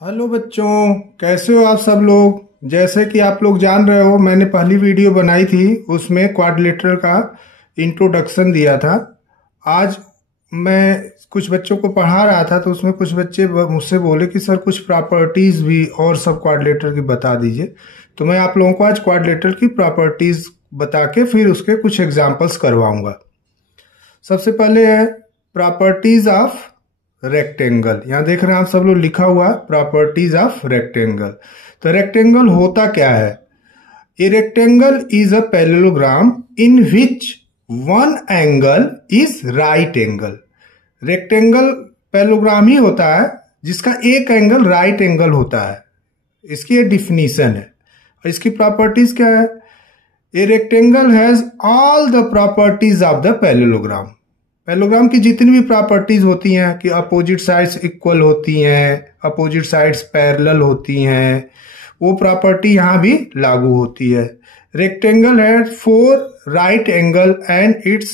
Hello बच्चों, कैसे हो आप सब लोग। जैसे कि आप लोग जान रहे हो, मैंने पहली वीडियो बनाई थी, उसमें क्वाड्रिलेटरल का इंट्रोडक्शन दिया था। आज मैं कुछ बच्चों को पढ़ा रहा था, तो उसमें कुछ बच्चे मुझसे बोले कि सर कुछ प्रॉपर्टीज भी और सब क्वाड्रिलेटरल की बता दीजिए। तो मैं आप लोगों को आज क्वाड्रिलेटरल की प्रॉपर्टीज बता के फिर उसके कुछ एग्जाम्पल्स करवाऊंगा। सबसे पहले है प्रॉपर्टीज ऑफ रेक्टेंगल। यहां देख रहे हैं आप सब लोग, लिखा हुआ प्रॉपर्टीज ऑफ रेक्टेंगल। तो रेक्टेंगल होता क्या है? A rectangle is a parallelogram in which one angle is right angle. Rectangle parallelogram ही होता है जिसका एक एंगल राइट एंगल होता है। इसकी ये डिफिनीशन है। और इसकी प्रॉपर्टीज क्या है? A rectangle has all the properties of the parallelogram. Parallelogram की जितनी भी प्रॉपर्टीज होती हैं कि अपोजिट साइड्स इक्वल होती हैं, अपोजिट साइड्स पैरेलल होती हैं, वो प्रॉपर्टी यहां भी लागू होती है। रेक्टेंगल है 4 right angle and it's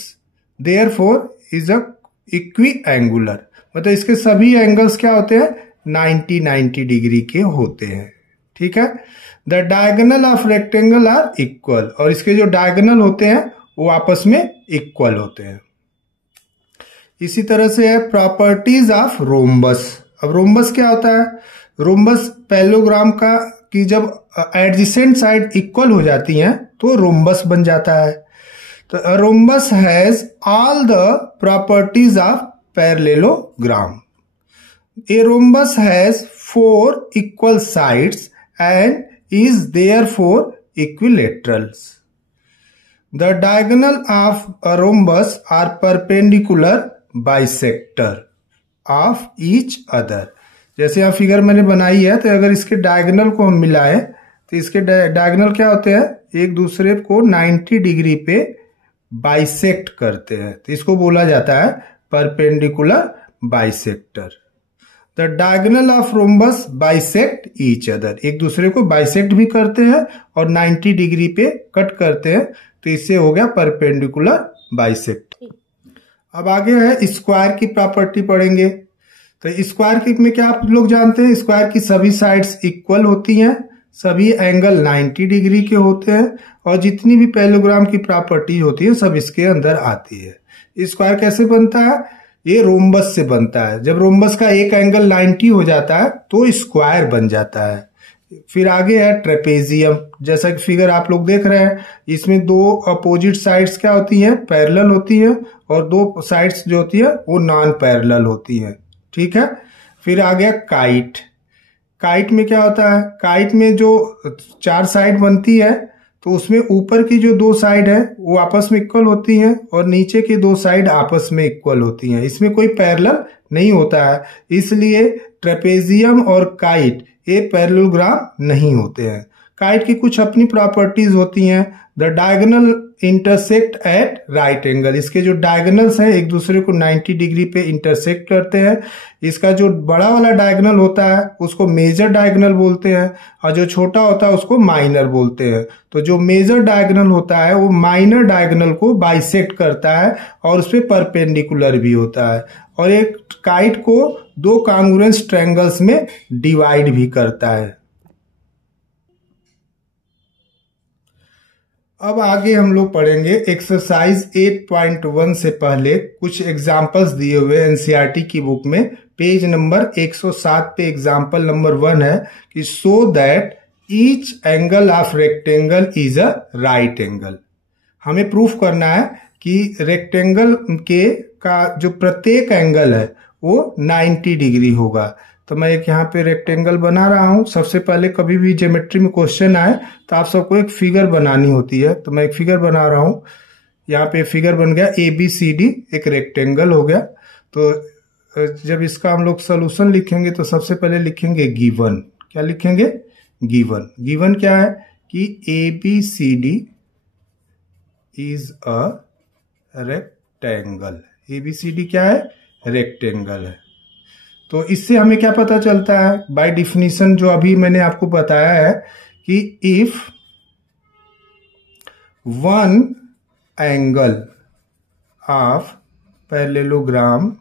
therefore is a equi angular. मतलब इसके सभी एंगल्स क्या होते हैं? 90 डिग्री के होते हैं। ठीक है। The diagonal of rectangle are equal. और इसके जो डायगोनल होते हैं वो आपस में इक्वल होते हैं। इसी तरह से है प्रॉपर्टीज ऑफ रोम्बस। अब रोम्बस क्या होता है? रोम्बस पैरेललोग्राम का कि जब एडजेसेंट साइड इक्वल हो जाती हैं तो रोम्बस बन जाता है। तो rhombus has all the properties of parallelogram. A rhombus has 4 equal sides and is therefore equilaterals. The diagonal of a rhombus are perpendicular bisector of each other. जैसे यहाँ फिगर मैंने बनाई है, तो अगर इसके डायगोनल को हम मिलाएं तो इसके डायगोनल क्या होते हैं? एक दूसरे को 90 डिग्री पे बाइसेक्ट करते हैं, तो इसको बोला जाता है perpendicular bisector. The diagonal of rhombus bisect each other. एक दूसरे को बाइसेक्ट भी करते हैं और 90 डिग्री पे कट करते हैं, तो इससे हो गया परपेंडिकुलर बाइसेक्ट। अब आगे है स्क्वायर की प्रॉपर्टी पढ़ेंगे। तो स्क्वायर की में क्या आप लोग जानते हैं? स्क्वायर की सभी साइड्स इक्वल होती हैं, सभी एंगल 90 डिग्री के होते हैं, और जितनी भी पैरेललोग्राम की प्रॉपर्टी होती है सब इसके अंदर आती है। स्क्वायर कैसे बनता है? ये रोम्बस से बनता है। जब रोम्बस का एक एंगल 90 हो जाता है तो स्क्वायर बन जाता है। फिर आगे है ट्रेपेजियम। जैसा कि फिगर आप लोग देख रहे हैं, इसमें 2 अपोजिट साइड्स क्या होती हैं? पैरेलल होती हैं, और 2 साइड्स जो होती है वो नॉन पैरेलल होती हैं। ठीक है। फिर आ गया काइट। काइट में क्या होता है? काइट में जो 4 साइड बनती है, तो उसमें ऊपर की जो 2 साइड है वो आपस में इक्वल होती हैं, और नीचे की 2 साइड आपस में इक्वल होती हैं। इसमें कोई पैरेलल नहीं होता है, इसलिए ट्रेपेजियम और काइट ये पैरेललोग्राम नहीं होते हैं। काइट की कुछ अपनी प्रॉपर्टीज होती हैं। The diagonal intersect at right angle. इसके जो डायगोनल्स हैं एक दूसरे को 90 डिग्री पे इंटरसेक्ट करते हैं। इसका जो बड़ा वाला डायगोनल होता है उसको मेजर डायगोनल बोलते हैं, और जो छोटा होता है उसको माइनर बोलते हैं। तो जो मेजर डायगोनल होता है वो माइनर डायगोनल को बाइसेक्ट करता है और उस पर परपेंडिकुलर भी होता है, और एक काइट को 2 कॉन्ग्रुएंस ट्रायंगल्स में डिवाइड भी करता है। अब आगे हम लोग पढ़ेंगे एक्सरसाइज 8.1 से पहले कुछ एग्जाम्पल्स दिए हुए एनसीईआरटी की बुक में। पेज नंबर 107 पे एग्जाम्पल नंबर 1 है कि so that each angle of rectangle is a right angle. हमें प्रूफ करना है कि रेक्टेंगल के का जो प्रत्येक एंगल है वो 90 डिग्री होगा। तो मैं एक यहाँ पे रेक्टेंगल बना रहा हूं। सबसे पहले कभी भी ज्योमेट्री में क्वेश्चन आए तो आप सबको एक फिगर बनानी होती है, तो मैं एक फिगर बना रहा हूं। यहाँ पे फिगर बन गया ABCD, एक रेक्टेंगल हो गया। तो जब इसका हम लोग सोल्यूशन लिखेंगे तो सबसे पहले लिखेंगे गिवन। क्या लिखेंगे? गिवन। गिवन क्या है कि ABCD is a rectangle. ABCD क्या है? रेक्टेंगल है। तो इससे हमें क्या पता चलता है? बाय डिफिनीशन जो अभी मैंने आपको बताया है कि if one angle of parallelogram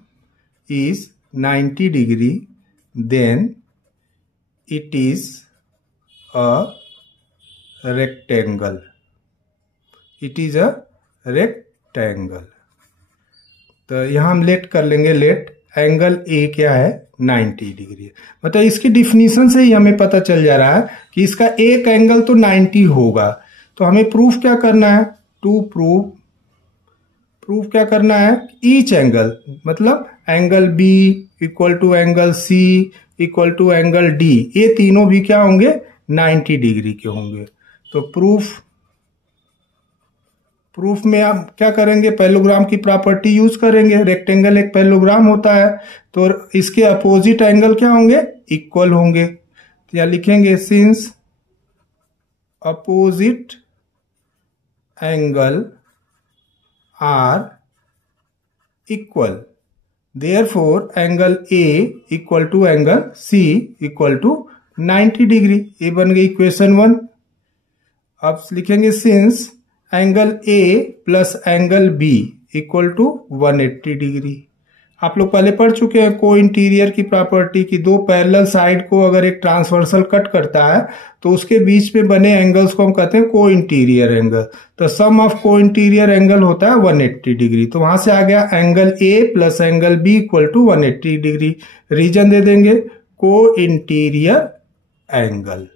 is 90 degree, then it is a rectangle. It is a rectangle. तो यहां हम लेट कर लेंगे, लेट एंगल ए क्या है 90 डिग्री। मतलब इसकी डिफिनीशन से ही हमें पता चल जा रहा है कि इसका एक एंगल तो 90 होगा। तो हमें प्रूफ क्या करना है, टू प्रूफ क्या करना है, ईच एंगल, मतलब angle B equal to angle C equal to angle D, ये तीनों भी क्या होंगे 90 डिग्री के होंगे। तो प्रूफ में आप क्या करेंगे, पैरेललोग्राम की प्रॉपर्टी यूज करेंगे। रेक्टेंगल एक पैरेललोग्राम होता है, तो इसके अपोजिट एंगल क्या होंगे, इक्वल होंगे। तो यहां लिखेंगे since opposite angle are equal, therefore angle A equal to angle C equal to 90 degree. ये बन गई इक्वेशन 1। अब लिखेंगे since angle A plus angle B equal to 180 degree. आप लोग पहले पढ़ चुके हैं को इंटीरियर की प्रॉपर्टी की, दो पैरेलल साइड को अगर एक ट्रांसवर्सल कट करता है तो उसके बीच में बने एंगल्स को हम कहते हैं को इंटीरियर एंगल। तो sum of co interior angle होता है 180 डिग्री। तो वहां से आ गया angle A plus angle B equal to 180 degree. Reason दे देंगे को इंटीरियर एंगल।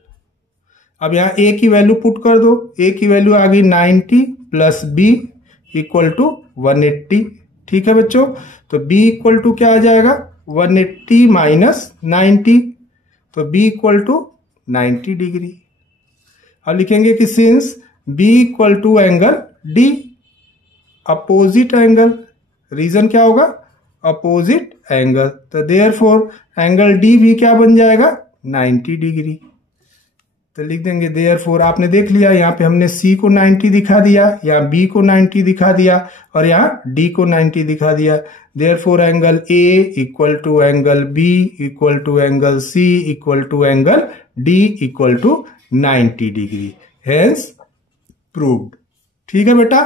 अब यहां ए की वैल्यू पुट कर दो, ए की वैल्यू आ गई 90 प्लस बी इक्वल टू 180। ठीक है बच्चों, तो b इक्वल टू क्या आ जाएगा 180 माइनस 90, तो b इक्वल टू 90 डिग्री। अब लिखेंगे कि since b equal to angle d, opposite angle, reason क्या होगा अपोजिट एंगल, तो देयरफॉर एंगल d भी क्या बन जाएगा 90 डिग्री। तो लिख देंगे देयरफॉर, आपने देख लिया यहाँ पे हमने C को 90 दिखा दिया, यहाँ B को 90 दिखा दिया और यहाँ D को 90 दिखा दिया। Therefore angle A equal to angle B equal to angle C equal to angle D equal to 90 degree, hence proved. ठीक है बेटा।